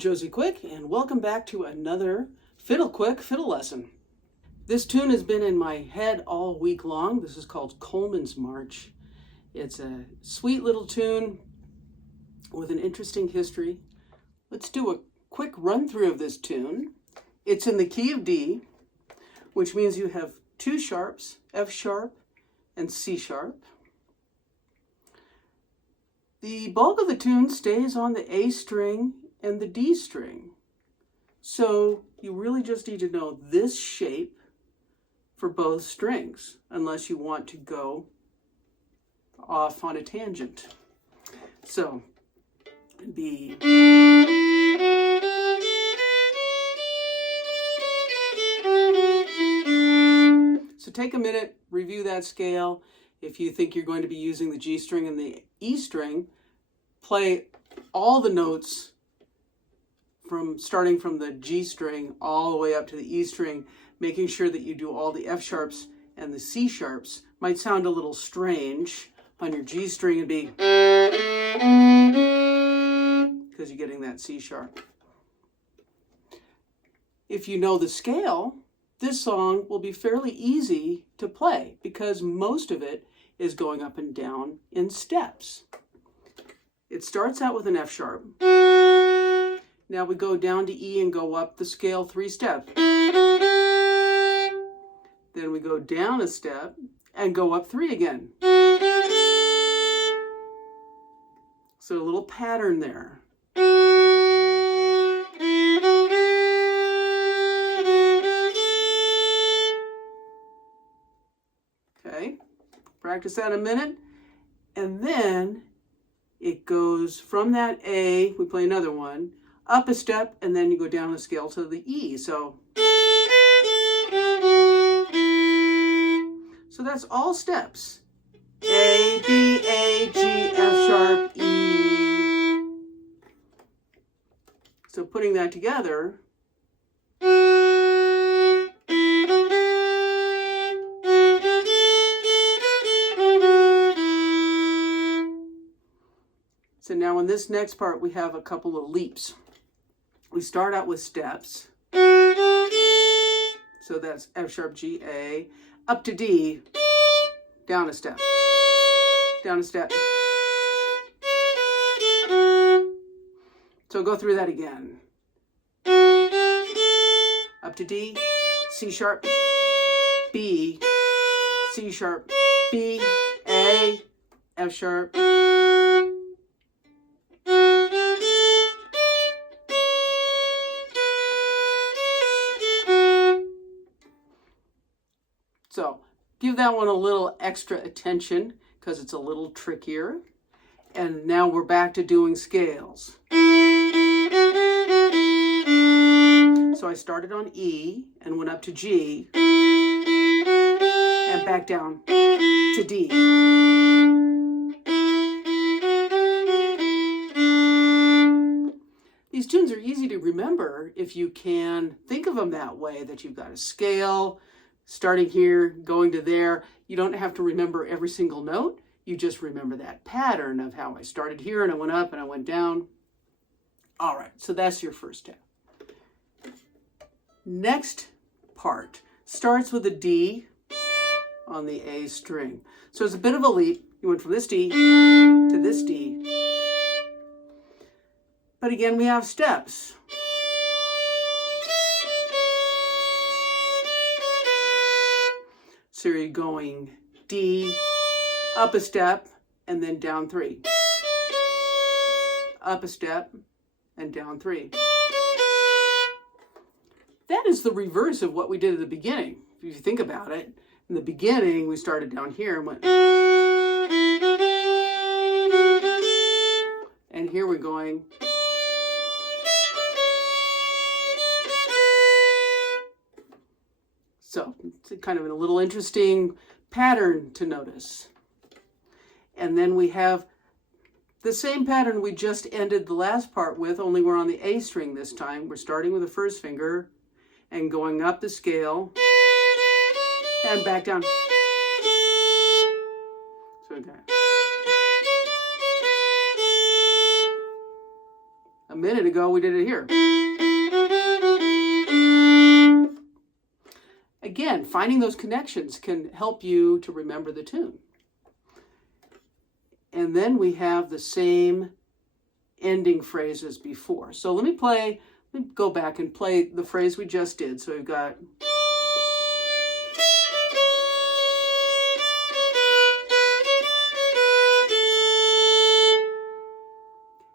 Josie Quick, and welcome back to another Fiddle Quick fiddle lesson. This tune has been in my head all week long. This is called Coleman's March. It's a sweet little tune with an interesting history. Let's do a quick run through of this tune. It's in the key of D, which means you have two sharps, F sharp and C sharp. The bulk of the tune stays on the A string and the D string. So you really just need to know this shape for both strings, unless you want to go off on a tangent. So it'd be so take a minute, review that scale. If you think you're going to be using the G string and the E string, play all the notes starting from the G string all the way up to the E string, making sure that you do all the F sharps and the C sharps. Might sound a little strange on your G string and be because you're getting that C sharp. If you know the scale, this song will be fairly easy to play because most of it is going up and down in steps. It starts out with an F sharp. Now we go down to E and go up the scale 3 steps. Then we go down a step and go up 3 again. So a little pattern there. Okay, practice that a minute. And then it goes from that A, we play another one, up a step, and then you go down the scale to the E. So that's all steps. A, B, A, G, F sharp, E. So putting that together, so now in this next part we have a couple of leaps. We start out with steps. So that's F sharp, G, A, up to D, down a step, down a step. So go through that again. Up to D, C sharp, B, C sharp, B, A, F sharp. So give that one a little extra attention because it's a little trickier. And now we're back to doing scales. So I started on E and went up to G and back down to D. These tunes are easy to remember if you can think of them that way, that you've got a scale starting here, going to there. You don't have to remember every single note. You just remember that pattern of how I started here and I went up and I went down. All right, so that's your first step. Next part starts with a D on the A string. So it's a bit of a leap. You went from this D to this D. But again, we have steps. So you're going D, up a step, and then down 3. Up a step, and down 3. That is the reverse of what we did at the beginning. If you think about it, in the beginning, we started down here and went, and here we're going. So it's kind of a little interesting pattern to notice. And then we have the same pattern we just ended the last part with, only we're on the A string this time. We're starting with the first finger and going up the scale and back down. So okay. A minute ago we did it here. Again, finding those connections can help you to remember the tune. And then we have the same ending phrase as before. So let me go back and play the phrase we just did. So we've got...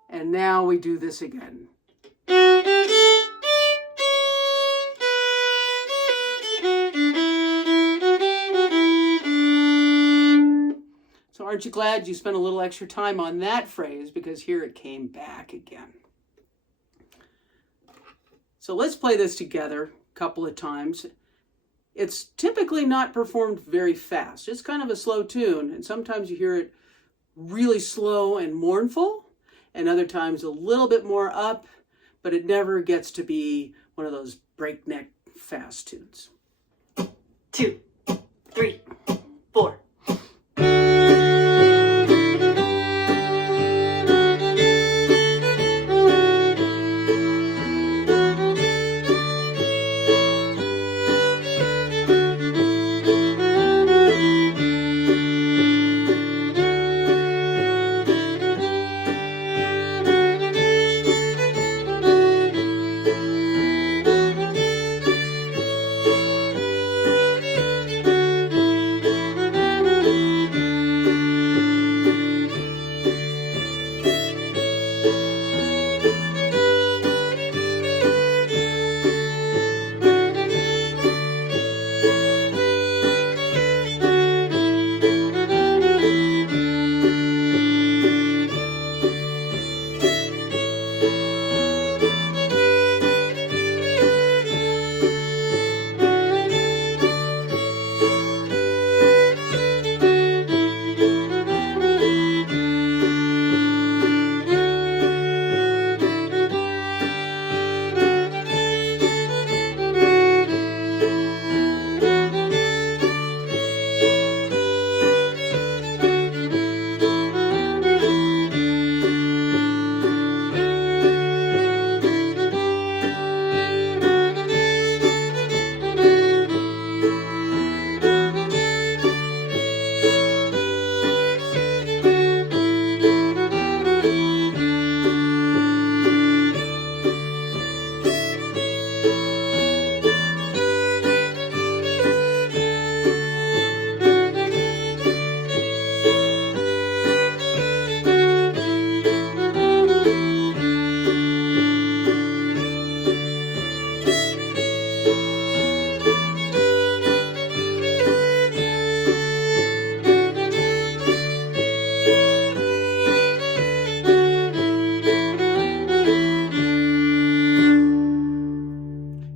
And now we do this again. So aren't you glad you spent a little extra time on that phrase, because here it came back again. So let's play this together a couple of times. It's typically not performed very fast. It's kind of a slow tune, and sometimes you hear it really slow and mournful, and other times a little bit more up, but it never gets to be one of those breakneck fast tunes. 2, 3, 4.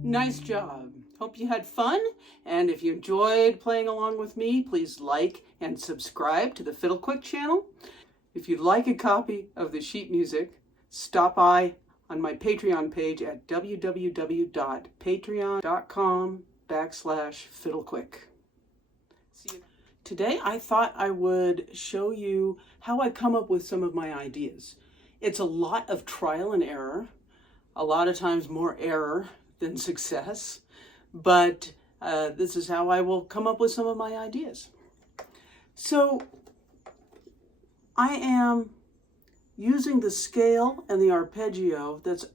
Nice job. Hope you had fun, and if you enjoyed playing along with me, please like and subscribe to the Fiddle Quick channel. If you'd like a copy of the sheet music, stop by on my Patreon page at www.patreon.com/fiddlequick. See you. Today I thought I would show you how I come up with some of my ideas. It's a lot of trial and error, a lot of times more error than success, but this is how I will come up with some of my ideas. So I am using the scale and the arpeggio that's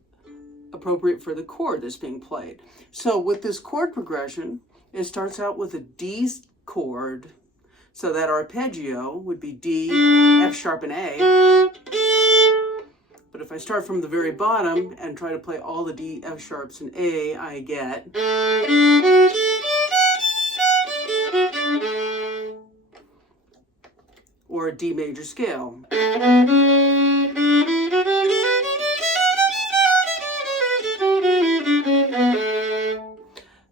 appropriate for the chord that's being played. So with this chord progression, it starts out with a D chord, so that arpeggio would be D, F sharp, and A. But if I start from the very bottom and try to play all the D, F sharps, and A, I get... or a D major scale.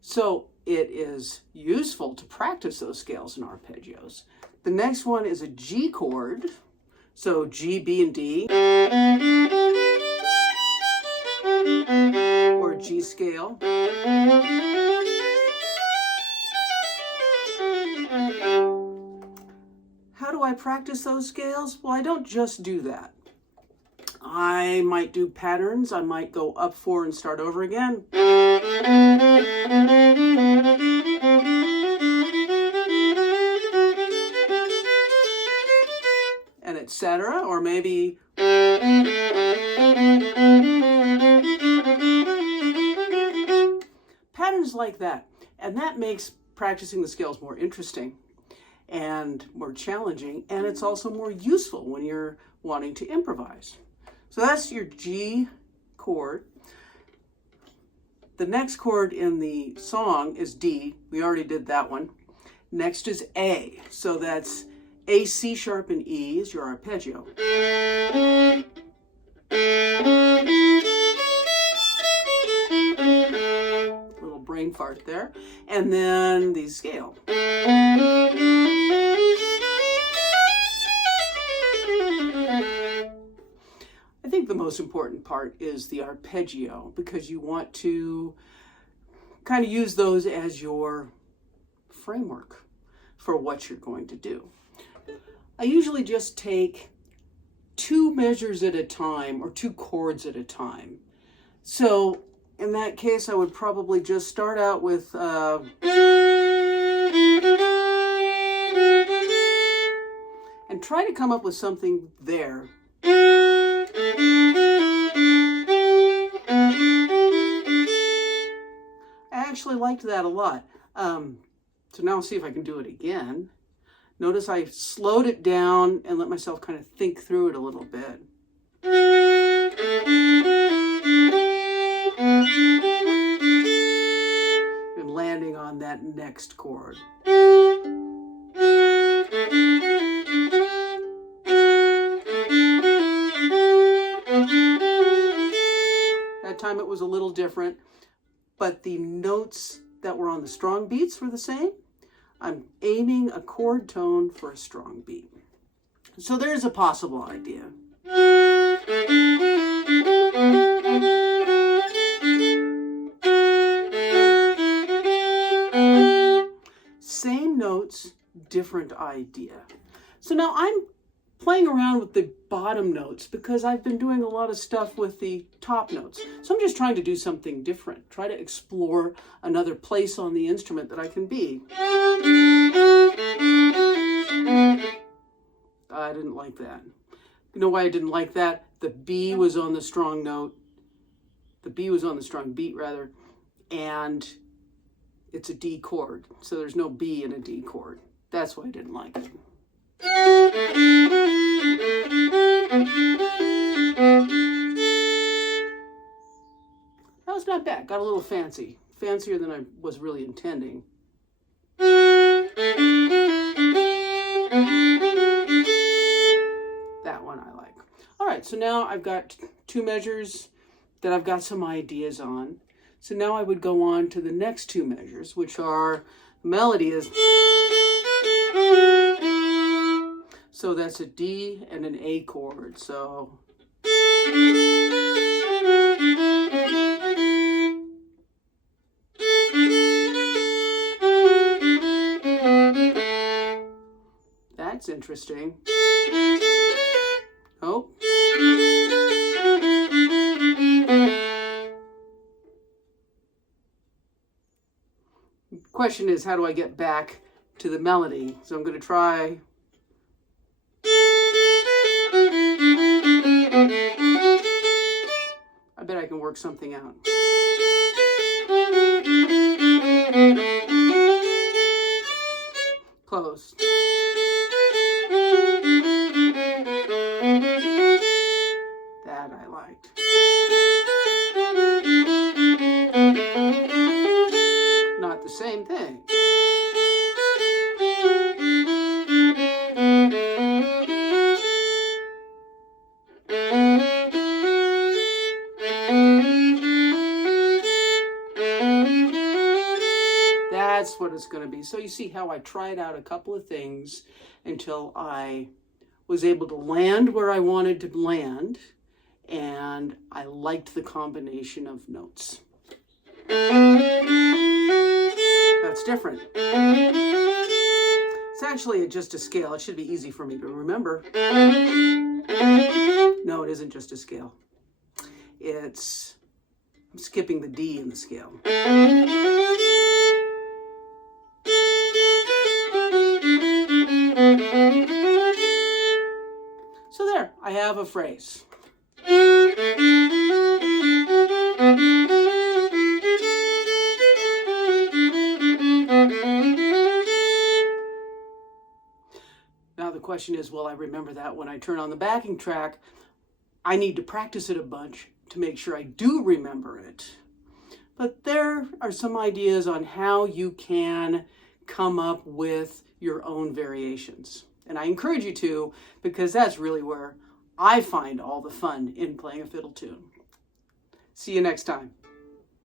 So it is useful to practice those scales and arpeggios. The next one is a G chord. So G, B, and D. Or G scale. How do I practice those scales? Well, I don't just do that. I might do patterns. I might go up 4 and start over again. And etc. Or maybe patterns like that. And that makes practicing the scales more interesting and more challenging, and it's also more useful when you're wanting to improvise. So that's your G chord. The next chord in the song is D. We already did that one. Next is A. So that's A, C sharp, and E is your arpeggio. Little brain fart there. And then the scale. I think the most important part is the arpeggio, because you want to kind of use those as your framework for what you're going to do. I usually just take 2 measures at a time or 2 chords at a time. So in that case, I would probably just start out with and try to come up with something there. I actually liked that a lot. So now I'll see if I can do it again. Notice I slowed it down and let myself kind of think through it a little bit. And landing on that next chord. That time it was a little different, but the notes that were on the strong beats were the same. I'm aiming a chord tone for a strong beat. So there's a possible idea. Same notes, different idea. So now I'm playing around with the bottom notes because I've been doing a lot of stuff with the top notes. So I'm just trying to do something different, try to explore another place on the instrument that I can be. I didn't like that. You know why I didn't like that? The B was on the strong note. The B was on the strong beat, rather, and it's a D chord. So there's no B in a D chord. That's why I didn't like it. That was not bad. Got a little fancy. Fancier than I was really intending. That one I like. All right, so now I've got 2 measures that I've got some ideas on. So now I would go on to the next 2 measures, which are, melody is, so that's a D and an A chord. So that's interesting. Oh. Question is, how do I get back to the melody? So I'm going to try. I bet I can work something out. Close. That I liked. Not the same thing. That's what it's going to be. So you see how I tried out a couple of things until I was able to land where I wanted to land, and I liked the combination of notes. That's different. It's actually just a scale. It should be easy for me to remember. No, it isn't just a scale. I'm skipping the D in the scale. So there, I have a phrase. Now the question is, will I remember that when I turn on the backing track? I need to practice it a bunch to make sure I do remember it. But there are some ideas on how you can come up with your own variations. And I encourage you to, because that's really where I find all the fun in playing a fiddle tune. See you next time.